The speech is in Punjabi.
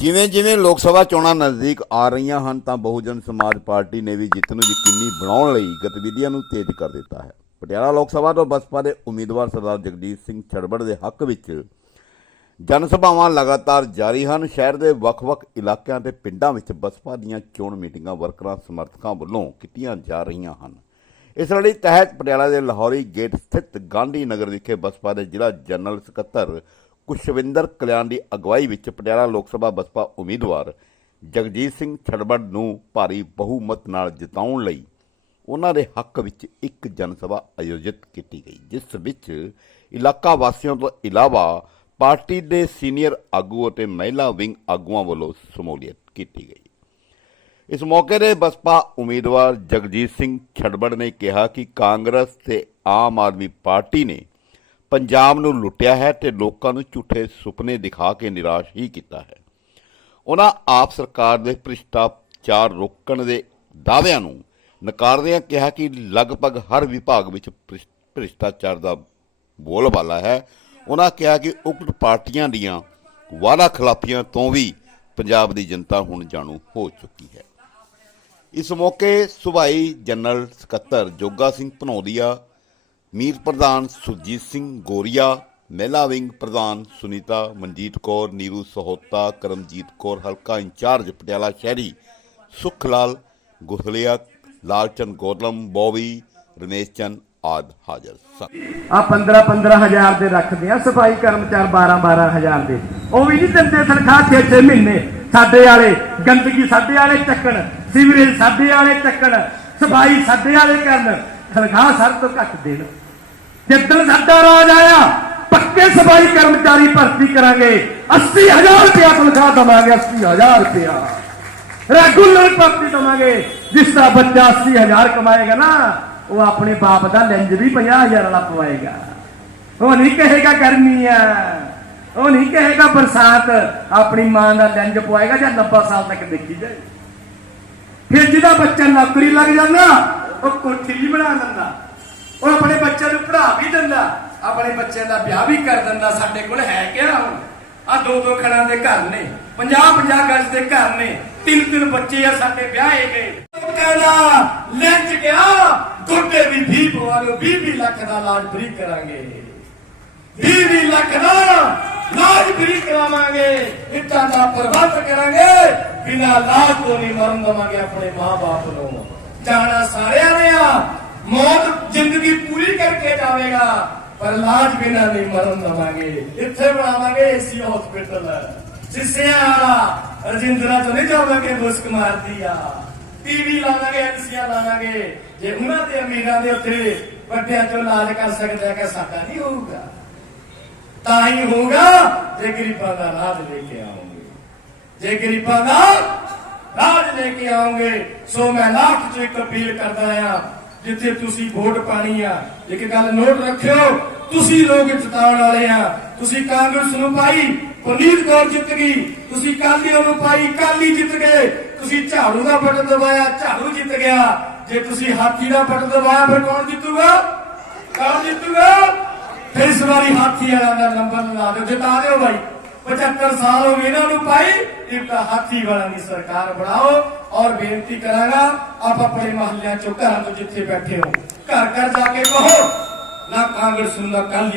ਜਿਵੇਂ ਜਿਵੇਂ ਲੋਕ ਸਭਾ ਚੋਣਾਂ ਨਜ਼ਦੀਕ ਆ ਰਹੀਆਂ ਹਨ, ਤਾਂ ਬਹੁਜਨ ਸਮਾਜ ਪਾਰਟੀ ਨੇ ਵੀ ਜਿੱਤ ਨੂੰ ਯਕੀਨੀ ਬਣਾਉਣ ਲਈ ਗਤੀਵਿਧੀਆਂ ਨੂੰ ਤੇਜ਼ ਕਰ ਦਿੱਤਾ ਹੈ। ਪਟਿਆਲਾ ਲੋਕ ਸਭਾ ਤੋਂ ਬਸਪਾ ਦੇ ਉਮੀਦਵਾਰ ਸਰਦਾਰ ਜਗਜੀਤ ਸਿੰਘ ਛੜਬੜ ਦੇ ਹੱਕ ਵਿੱਚ ਜਨ ਸਭਾਵਾਂ ਲਗਾਤਾਰ ਜਾਰੀ ਹਨ। ਸ਼ਹਿਰ ਦੇ ਵੱਖ-ਵੱਖ ਇਲਾਕਿਆਂ ਤੇ ਪਿੰਡਾਂ ਵਿੱਚ ਬਸਪਾ ਦੀਆਂ ਚੋਣ ਮੀਟਿੰਗਾਂ ਵਰਕਰਾਂ, ਸਮਰਥਕਾਂ ਵੱਲੋਂ ਕੀਤੀਆਂ ਜਾ ਰਹੀਆਂ ਹਨ। ਇਸ ਲੜੀ ਤਹਿਤ ਪਟਿਆਲਾ ਦੇ ਲਾਹੌਰੀ ਗੇਟ ਸਥਿਤ ਗਾਂਧੀ ਨਗਰ ਵਿਖੇ ਬਸਪਾ ਦੇ ਜ਼ਿਲ੍ਹਾ ਜਨਰਲ ਸਕੱਤਰ ਕੁਸ਼ਵਿੰਦਰ ਕਲਿਆਣ ਦੀ ਅਗਵਾਈ ਵਿੱਚ ਪਟਿਆਲਾ ਲੋਕ ਸਭਾ ਬਸਪਾ ਉਮੀਦਵਾਰ ਜਗਜੀਤ ਸਿੰਘ ਛੜਬੜ ਨੂੰ ਭਾਰੀ ਬਹੁਮਤ ਨਾਲ ਜਿਤਾਉਣ ਲਈ ਉਹਨਾਂ ਦੇ ਹੱਕ ਵਿੱਚ ਇੱਕ ਜਨ ਸਭਾ ਆਯੋਜਿਤ ਕੀਤੀ ਗਈ, ਜਿਸ ਵਿੱਚ ਇਲਾਕਾ ਵਾਸੀਆਂ ਤੋਂ ਇਲਾਵਾ ਪਾਰਟੀ ਦੇ ਸੀਨੀਅਰ ਆਗੂ ਅਤੇ ਮਹਿਲਾ ਵਿੰਗ ਆਗੂਆਂ ਵੱਲੋਂ ਸ਼ਮੂਲੀਅਤ ਕੀਤੀ ਗਈ। ਇਸ ਮੌਕੇ ਤੇ ਬਸਪਾ ਉਮੀਦਵਾਰ ਜਗਜੀਤ ਸਿੰਘ ਛੜਬੜ ਨੇ ਕਿਹਾ ਕਿ ਕਾਂਗਰਸ ਤੇ ਆਮ ਆਦਮੀ ਪਾਰਟੀ ਨੇ ਪੰਜਾਬ ਨੂੰ ਲੁੱਟਿਆ ਹੈ ਤੇ ਲੋਕਾਂ ਨੂੰ ਝੂਠੇ ਸੁਪਨੇ ਦਿਖਾ ਕੇ ਨਿਰਾਸ਼ ਹੀ ਕੀਤਾ ਹੈ। ਉਹਨਾਂ ਆਪ ਸਰਕਾਰ ਦੇ ਭ੍ਰਿਸ਼ਟਾਚਾਰ ਰੋਕਣ ਦੇ ਦਾਅਵਿਆਂ ਨੂੰ ਨਕਾਰਦਿਆਂ ਕਿਹਾ ਕਿ ਲਗਭਗ ਹਰ ਵਿਭਾਗ ਵਿੱਚ ਭ੍ਰਿਸ਼- ਭ੍ਰਿਸ਼ਟਾਚਾਰ ਦਾ ਬੋਲਬਾਲਾ ਹੈ। ਉਹਨਾਂ ਕਿਹਾ ਕਿ ਉਕਤ ਪਾਰਟੀਆਂ ਦੀਆਂ ਵਾਅਦਾ ਖਿਲਾਫੀਆਂ ਤੋਂ ਵੀ ਪੰਜਾਬ ਦੀ ਜਨਤਾ ਹੁਣ ਜਾਣੂ ਹੋ ਚੁੱਕੀ ਹੈ। ਇਸ ਮੌਕੇ ਸੁਭਾਈ ਜਨਰਲ ਸਕੱਤਰ ਜੋਗਾ ਸਿੰਘ ਭਨੌਰੀਆ ਮੀਰ ਪ੍ਰਧਾਨ ਸੁਰਜੀਤ ਸਿੰਘ ਗੋਰੀਆ, ਮਹਿਲਾ ਵਿੰਗ ਪ੍ਰਧਾਨ ਸੁਨੀਤਾ ਮਨਜੀਤ ਕੌਰ, ਨੀਰੂ ਸਹੋਤਾ, ਕਰਮਜੀਤ ਕੌਰ ਹਲਕਾ ਇੰਚਾਰਜ ਪਟਿਆਲਾ ਸ਼ਹਿਰੀ ਸੁਖ ਲਾਲ ਗੁਥਲੀਆ ਲਾਲਚੰਦ ਗੋਦਲਮ ਬੋਵੀ, ਰਮੇਸ਼ ਚੰਦ ਆਦ ਹਾਜ਼ਰ ਸਨ। ਆ 15 15000 ਦੇ ਰੱਖਦੇ ਆ ਸਫ਼ਾਈ ਕਰਮਚਾਰ 12 12000 ਦੇ। ਉਹ ਵੀ ਨਹੀਂ ਦਿੰਦੇ ਤਨਖਾਹ 6-6 ਮਹੀਨੇ। ਸਾਡੇ ਵਾਲੇ ਗੰਦਗੀ ਸਾਡੇ ਵਾਲੇ ਚੱਕਣ, ਸੀਵਰੇਜ ਸਾਡੇ ਵਾਲੇ ਚੱਕਣ, ਸਫ਼ਾਈ ਸਾਡੇ ਵਾਲੇ ਕਰਨ। ਤਨਖਾਹ ਸਭ ਤੋਂ ਘੱਟ ਦੇਣ ਜਿੱਦਣ ਸਾਡਾ ਰਾਜ ਆਇਆ, ਪੱਕੇ ਸਫ਼ਾਈ ਕਰਮਚਾਰੀ ਭਰਤੀ ਕਰਾਂਗੇ। 80000 ਰੁਪਇਆ ਤਨਖਾਹ ਦਵਾਂਗੇ 80000 ਰੁਪਇਆ। ਰੈਗੂਲਰ ਭਰਤੀ ਦਵਾਂਗੇ, ਜਿਸ ਦਾ ਬੱਚਾ 80000 ਕਮਾਏਗਾ ਨਾ, ਉਹ ਆਪਣੇ ਬਾਪ ਦਾ ਲੈਂਜ ਵੀ 50000 ਵਾਲਾ ਪਵਾਏਗਾ। ਉਹ ਨਹੀਂ ਕਹੇਗਾ ਗਰਮੀ ਆ ਉਹ ਨਹੀਂ ਕਹੇਗਾ ਬਰਸਾਤ, ਆਪਣੀ ਮਾਂ ਦਾ ਲੈਂਜ ਪਵਾਏਗਾ ਜਾਂ 90 ਸਾਲ ਤੱਕ ਦੇਖੀ ਜਾਏ। ਫਿਰ ਜਿਹਦਾ ਬੱਚਾ ਨੌਕਰੀ ਲੱਗ ਜਾਂਦਾ ਉਹ ਕੋਠੀ ਵੀ ਬਣਾ ਦਿੰਦਾ। ਉਹ ਆਪਣੇ ਬੱਚਿਆਂ ਨੂੰ ਪੜ੍ਹਾ ਵੀ ਦਿੰਦਾ। ਆਪਣੇ ਬੱਚਿਆਂ ਦਾ ਵਿਆਹ ਵੀ ਕਰ ਦਿੰਦਾ। ਸਾਡੇ ਕੋਲ ਹੈ ਕਿਆ ਹੁਣ? ਆ ਦੋ ਦੋ ਖੜਾਂ ਦੇ ਘਰ ਨੇ। 50 50 ਗਜ ਦੇ ਘਰ ਨੇ। ਤਿੰਨ ਤਿੰਨ ਬੱਚੇ ਆ ਸਾਡੇ ਵਿਆਹੇ ਗਏ। ਕਹਿੰਦਾ ਲੈਂਚ ਗਿਆ। ਗੋਡੇ ਵੀ ਵੀ ਪਵਾ ਲਓ 20 20 ਲੱਖ ਦਾ ਇਲਾਜ ਫਰੀ ਕਰਾਂਗੇ। 20 20 ਲੱਖ ਦਾ ਇਲਾਜ ਫਰੀ ਕਰਾਵਾਂਗੇ। ਇੱਟਾਂ ਦਾ ਪ੍ਰਬੰਧ ਕਰਾਂਗੇ। ਬਿਨਾਂ ਇਲਾਜ ਤੋਂ ਨਹੀਂ ਮਰਨ ਦਵਾਂਗੇ ਆਪਣੇ ਮਾਂ-ਬਾਪ ਨੂੰ। ਜਾਣਾ ਸਾਰੇ ਮੌਤ ਜ਼ਿੰਦਗੀ ਪੂਰੀ ਕਰਕੇ ਜਾਵੇਗਾ, ਪਰ ਇਲਾਜ ਬਿਨਾਂ ਨਹੀਂ ਮਰਨ ਦਵਾਂਗੇ। ਇੱਥੇ ਬਣਾਵਾਂਗੇ ਏਸੀ ਹਸਪੀਟਲ ਸਿੱਸਿਆਂ ਰਜਿੰਦਰਾ ਤੋਂ ਨਹੀਂ ਜਾਵਾਂਗੇ ਮੁਸਕ ਮਾਰਦੀ ਆ। ਟੀਵੀ ਲਾਵਾਂਗੇ ਐਨਸੀਆਂ ਲਾਵਾਂਗੇ। ਜੇ ਉਹਨਾਂ ਦੇ ਅਮੀਰਾਂ ਦੇ ਉੱਤੇ ਵੱਡਿਆਂ ਚੋਂ ਇਲਾਜ ਕਰ ਸਕਦਾ ਕਿ ਸਾਡਾ ਨਹੀਂ ਹੋਊਗਾ? ਤਾਂ ਹੀ ਹੋਊਗਾ, ਜੇ ਗਰੀਬਾਂ ਦਾ ਰਾਜ ਲੈ ਕੇ ਆਉਂਗੇ ਜੇ ਗਰੀਬਾਂ ਦਾ ਰਾਜ ਲੈ ਕੇ ਆਉਂਗੇ ਸੋ ਮੈਂ ਲੱਖ ਚ ਇੱਕ ਅਪੀਲ ਕਰਦਾ ਆ ਜਿੱਥੇ ਤੁਸੀਂ ਵੋਟ ਪਾਣੀ ਆ, ਇੱਕ ਗੱਲ ਨੋਟ ਰੱਖਿਓ, ਤੁਸੀਂ ਲੋਕ ਜਿਤਾਉਣ ਵਾਲੇ ਆ। ਤੁਸੀਂ ਕਾਂਗਰਸ ਨੂੰ ਪਾਈ, ਪੁਨੀਤ ਕੌਰ ਜਿੱਤ ਗਈ। ਤੁਸੀਂ ਕਾਲੀਆਂ ਨੂੰ ਪਾਈ, ਕਾਲੀ ਜਿੱਤ ਗਏ। ਤੁਸੀਂ ਝਾੜੂ ਦਾ ਬਟਨ ਦਬਾਇਆ, ਝਾੜੂ ਜਿੱਤ ਗਿਆ। ਜੇ ਤੁਸੀਂ ਹਾਥੀ ਦਾ ਬਟਨ ਦਬਾਇਆ, ਫਿਰ ਕੌਣ ਜਿੱਤੂਗਾ? ਕੌਣ ਜਿੱਤੂਗਾ? ਫਿਰ ਇਸ ਵਾਰੀ ਹਾਥੀ ਵਾਲਾ ਦਾ ਨੰਬਰ ਲਾ ਦਿਓ, ਜਿਤਾ ਦਿਓ ਭਾਈ 75 ਸਾਲ ਹੋ ਗਏ ਇਹਨਾਂ ਨੂੰ ਪਾਈ, ਇੱਕ ਤਾਂ ਹਾਥੀ ਵਾਲਾ ਦੀ ਸਰਕਾਰ ਬਣਾਓ ਔਰ ਬੇਨਤੀ ਕਰਾਂਗਾ, ਆਪ ਆਪਣੇ ਮਹੱਲਿਆਂ ਚੋਂ ਘਰਾਂ ਤੋਂ ਜਿੱਥੇ ਬੈਠੇ ਹੋ, ਘਰ ਘਰ ਜਾ ਕੇ ਕਹੋ, ਨਾ ਕਾਂਗਰਸ ਨੂੰ ਨਾ ਕਾਲੀਆਂ